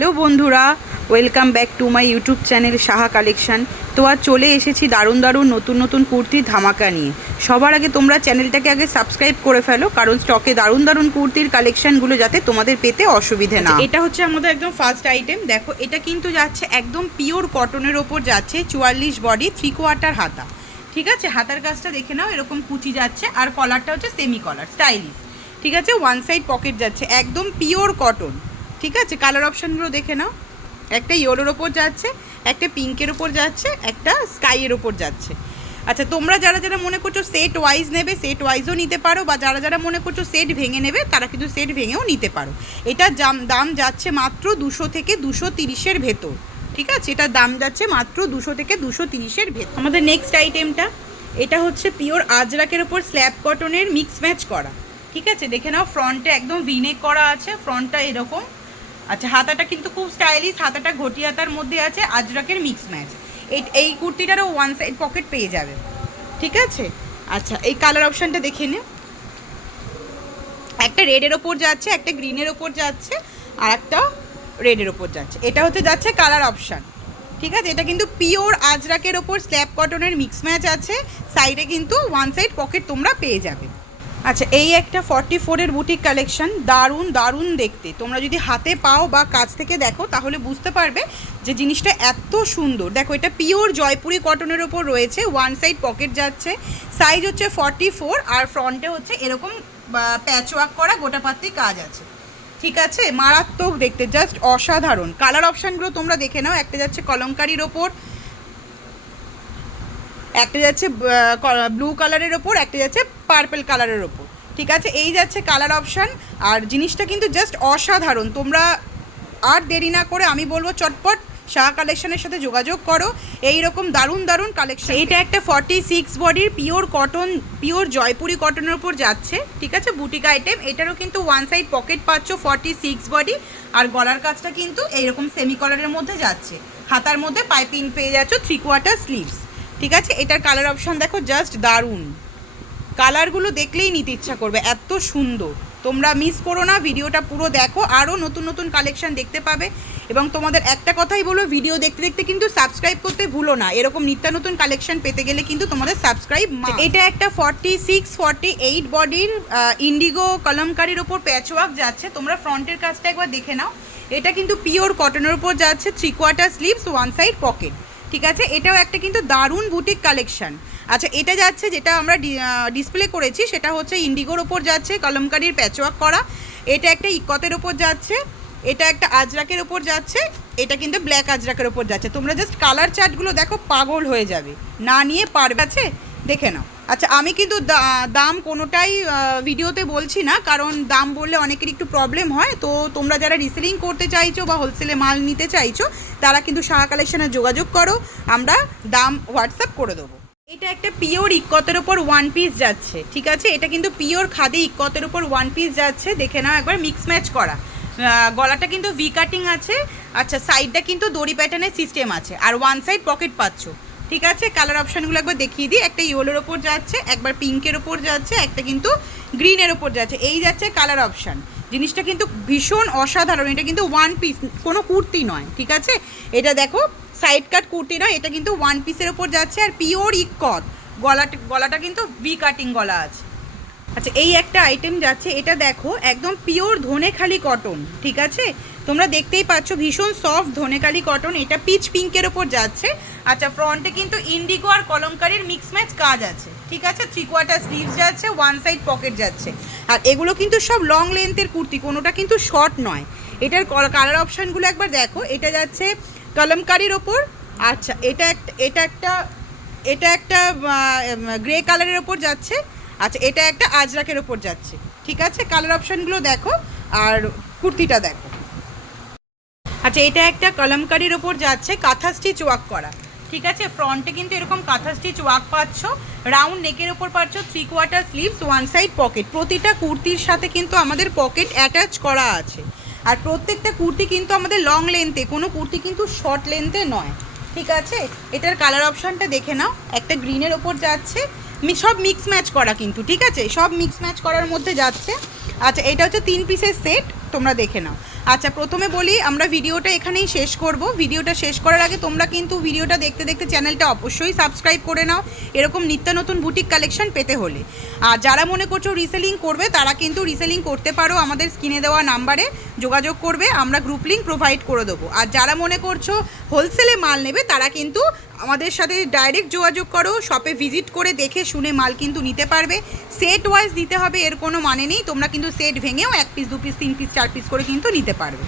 Hello বন্ধুরা, welcome back to my YouTube channel Saha collection. তো আর চলে এসেছি দারুণ দারুণ নতুন নতুন কুর্তির ধামাকা নিয়ে। সবার আগে তোমরা চ্যানেলটাকে আগে সাবস্ক্রাইব করে ফেলো, কারণ স্টকে দারুণ দারুণ কুর্তির কালেকশানগুলো যাতে তোমাদের পেতে অসুবিধে না। এটা হচ্ছে আমাদের একদম ফার্স্ট আইটেম। দেখো, এটা কিন্তু যাচ্ছে একদম পিওর কটনের ওপর যাচ্ছে, 44 বডি, 3/4 হাতা। ঠিক আছে, হাতার কাজটা দেখে নাও, এরকম কুচি যাচ্ছে, আর কলারটা হচ্ছে সেমি কলার স্টাইলিশ। ঠিক আছে, ওয়ান সাইড পকেট যাচ্ছে, একদম পিওর কটন। ঠিক আছে, কালার অপশানগুলো দেখে নাও, একটা ইয়েলোর ওপর যাচ্ছে, একটা পিঙ্কের ওপর যাচ্ছে, একটা স্কাইয়ের ওপর যাচ্ছে। আচ্ছা, তোমরা যারা যারা মনে করছো সেট ওয়াইজ নেবে, সেট ওয়াইজও নিতে পারো, বা যারা যারা মনে করছো সেট ভেঙে নেবে তারা কিন্তু সেট ভেঙেও নিতে পারো। এটার দাম যাচ্ছে মাত্র 200 থেকে 230-এর ভেতর। ঠিক আছে, এটার দাম যাচ্ছে মাত্র 200 থেকে 230-এর ভেতর। আমাদের নেক্সট আইটেমটা, এটা হচ্ছে পিওর আজরাকের ওপর স্ল্যাব কটনের মিক্স ম্যাচ করা। ঠিক আছে, দেখে নাও, ফ্রন্টে একদম ভিনেক করা আছে, ফ্রন্টটা এরকম। আচ্ছা, হাতাটা কিন্তু খুব স্টাইলিশ, হাতাটা ঘটি হাতার মধ্যে আছে, আজরাকের মিক্স ম্যাচ। এই কুর্তিটারও ওয়ান সাইড পকেট পেয়ে যাবে। ঠিক আছে, আচ্ছা, এই কালার অপশানটা দেখে নে, একটা রেডের ওপর যাচ্ছে, একটা গ্রিনের ওপর যাচ্ছে, আর একটা রেডের ওপর যাচ্ছে। এটা হচ্ছে যাচ্ছে কালার অপশান। ঠিক আছে, এটা কিন্তু পিওর আজরাকের ওপর স্ল্যাব কটনের মিক্স ম্যাচ আছে, সাইডে কিন্তু ওয়ান সাইড পকেট তোমরা পেয়ে যাবে। আচ্ছা, এই একটা 44-এর বুটিক কালেকশন, দারুণ দারুণ দেখতে। তোমরা যদি হাতে পাও বা কাছ থেকে দেখো তাহলে বুঝতে পারবে যে জিনিসটা এত সুন্দর। দেখো, এটা পিওর জয়পুরি কটনের ওপর রয়েছে, ওয়ান সাইড পকেট যাচ্ছে, সাইজ হচ্ছে 44, আর ফ্রন্টে হচ্ছে এরকম প্যাচওয়ার্ক করা গোটাপাত্তি কাজ আছে। ঠিক আছে, মারাত্মক দেখতে, জাস্ট অসাধারণ। কালার অপশানগুলো তোমরা দেখে নাও, একটা যাচ্ছে কলমকারির ওপর, একটা যাচ্ছে ব্লু কালারের ওপর, একটা যাচ্ছে পার্পল কালারের ওপর। ঠিক আছে, এই যাচ্ছে কালার অপশান, আর জিনিসটা কিন্তু জাস্ট অসাধারণ। তোমরা আর দেরি না করে আমি বলবো চটপট শাহ কালেকশনের সাথে যোগাযোগ করো, এই রকম দারুণ দারুণ কালেকশন। এইটা একটা 46 বডির পিওর কটন, পিওর জয়পুরি কটনের ওপর যাচ্ছে। ঠিক আছে, বুটিক আইটেম, এটারও কিন্তু ওয়ান সাইড পকেট পাচ্ছ, 46 বডি, আর গলার কাজটা কিন্তু এইরকম সেমি কলারের মধ্যে যাচ্ছে, হাতার মধ্যে পাইপিং পেয়ে যাচ্ছ, 3/4 স্লিভস। ঠিক আছে, এটার কালার অপশান দেখো, জাস্ট দারুণ। কালারগুলো দেখলেই নিতে ইচ্ছা করবে, এত সুন্দর। তোমরা মিস করো না, ভিডিওটা পুরো দেখো, আরও নতুন নতুন কালেকশান দেখতে পাবে। এবং তোমাদের একটা কথাই বলো, ভিডিও দেখতে দেখতে কিন্তু সাবস্ক্রাইব করতে ভুলো না, এরকম নিত্য নতুন কালেকশান পেতে গেলে কিন্তু তোমাদের সাবস্ক্রাইব। এটা একটা 46-48 বডির ইন্ডিগো কলমকারির ওপর প্যাচওয়ার্ক যাচ্ছে। তোমরা ফ্রন্টের কাজটা একবার দেখে নাও, এটা কিন্তু পিওর কটনের ওপর যাচ্ছে, 3/4 স্লিভস, ওয়ান সাইড পকেট। ঠিক আছে, এটাও একটা কিন্তু দারুণ বুটিক কালেকশান। আচ্ছা, এটা যাচ্ছে, যেটা আমরা ডিসপ্লে করেছি সেটা হচ্ছে ইন্ডিগোর ওপর যাচ্ছে, কলমকারির প্যাচওয়ার্ক করা। এটা একটা ইকতের ওপর যাচ্ছে, এটা একটা আজরাকের ওপর যাচ্ছে, এটা কিন্তু ব্ল্যাক আজরাকের ওপর যাচ্ছে। তোমরা জাস্ট কালার চার্টগুলো দেখো, পাগল হয়ে যাবে, না নিয়ে পারবে। আছে, দেখে নাও। আচ্ছা, আমি কিন্তু দাম কোনোটাই ভিডিওতে বলছি না, কারণ দাম বললে অনেকের একটু প্রবলেম হয়। তো তোমরা যারা রিসেলিং করতে চাইছো বা হোলসেলে মাল নিতে চাইছো তারা কিন্তু শাহ কালেকশনে যোগাযোগ করো, আমরা দাম হোয়াটসঅ্যাপ করে দেবো। এটা একটা পিওর ইকতের ওপর ওয়ান পিস যাচ্ছে। ঠিক আছে, এটা কিন্তু পিওর খাদি ইকতের ওপর ওয়ান পিস যাচ্ছে, দেখে নাও একবার, মিক্স ম্যাচ করা। গলাটা কিন্তু ভি কাটিং আছে। আচ্ছা, সাইডটা কিন্তু দড়ি প্যাটার্নের সিস্টেম আছে, আর ওয়ান সাইড পকেট পাচ্ছ। ঠিক আছে, কালার অপশানগুলো একবার দেখিয়ে দিই, একটা ইয়েলোর ওপর যাচ্ছে, একবার পিঙ্কের ওপর যাচ্ছে, একটা কিন্তু গ্রিনের ওপর যাচ্ছে। এই যাচ্ছে কালার অপশান। জিনিসটা কিন্তু ভীষণ অসাধারণ, এটা কিন্তু ওয়ান পিস, কোনো কুর্তি নয়। ঠিক আছে, এটা দেখো, সাইড কাট কুর্তি নয়, এটা কিন্তু ওয়ান পিসের ওপর যাচ্ছে, আর পিওর ইকত। গলাটা কিন্তু ভি কাটিং গলা আছে। আচ্ছা, এই একটা আইটেম যাচ্ছে, এটা দেখো, একদম পিওর ধনেখালি কটন। ঠিক আছে, তোমরা দেখতেই পাচ্ছ, ভীষণ সফট ধনেখালি কটন, এটা পিচ পিঙ্কের ওপর যাচ্ছে। আচ্ছা, ফ্রন্টে কিন্তু ইন্ডিগো আর কলমকারির মিক্স ম্যাচ কাজ আছে। ঠিক আছে, 3/4 স্লিভস যাচ্ছে, ওয়ান সাইড পকেট যাচ্ছে, আর এগুলো কিন্তু সব লং লেন্থের কুর্তি, কোনোটা কিন্তু শর্ট নয়। এটার কালার অপশানগুলো একবার দেখো, এটা যাচ্ছে কলমকারির ওপর। আচ্ছা, এটা একটা গ্রে কালারের ওপর যাচ্ছে। আচ্ছা, এটা একটা আজরাকের ওপর যাচ্ছে। ঠিক আছে, কালার অপশানগুলো দেখো, আর কুর্তিটা দেখো। আচ্ছা, এটা একটা কলমকারির ওপর যাচ্ছে, কাঁথা স্টিচ ওয়ার্ক করা। ঠিক আছে, ফ্রন্টে কিন্তু এরকম কাঁথা স্টিচ ওয়ার্ক পাচ্ছ, রাউন্ড নেকের ওপর পাচ্ছ, 3/4 স্লিভস, ওয়ান সাইড পকেট। প্রতিটা কুর্তির সাথে কিন্তু আমাদের পকেট অ্যাটাচ করা আছে, আর প্রত্যেকটা কুর্তি কিন্তু আমাদের লং লেন্থে, কোনো কুর্তি কিন্তু শর্ট লেন্থে নয়। ঠিক আছে, এটার কালার অপশানটা দেখে নাও, একটা গ্রিনের ওপর যাচ্ছে, সব মিক্স ম্যাচ করা কিন্তু। ঠিক আছে, সব মিক্স ম্যাচ করার মধ্যে যাচ্ছে। আচ্ছা, এটা হচ্ছে 3 পিসের সেট, তোমরা দেখে নাও। আচ্ছা, প্রথমে বলি আমরা ভিডিওটা এখানেই শেষ করব। ভিডিওটা শেষ করার আগে তোমরা কিন্তু ভিডিওটা দেখতে দেখতে চ্যানেলটা অবশ্যই সাবস্ক্রাইব করে নাও এরকম নিত্য নতুন বুটিক কালেকশন পেতে হলে। আর যারা মনে করছো রিসেলিং করবে তারা কিন্তু রিসেলিং করতে পারো, আমাদের স্ক্রিনে দেওয়া নাম্বারে যোগাযোগ করবে, আমরা গ্রুপ লিঙ্ক প্রোভাইড করে দেবো। আর যারা মনে করছো হোলসেলে মাল নেবে তারা কিন্তু আমাদের সাথে ডাইরেক্ট যোগাযোগ করো, শপে ভিজিট করে দেখে শুনে মাল কিন্তু নিতে পারবে। সেট ওয়াইজ দিতে হবে এর কোনো মানে নেই, তোমরা কিন্তু সেট ভেঙেও 1 পিস 2 পিস 3 পিস 4 পিস করে কিন্তু নিতে পারবে।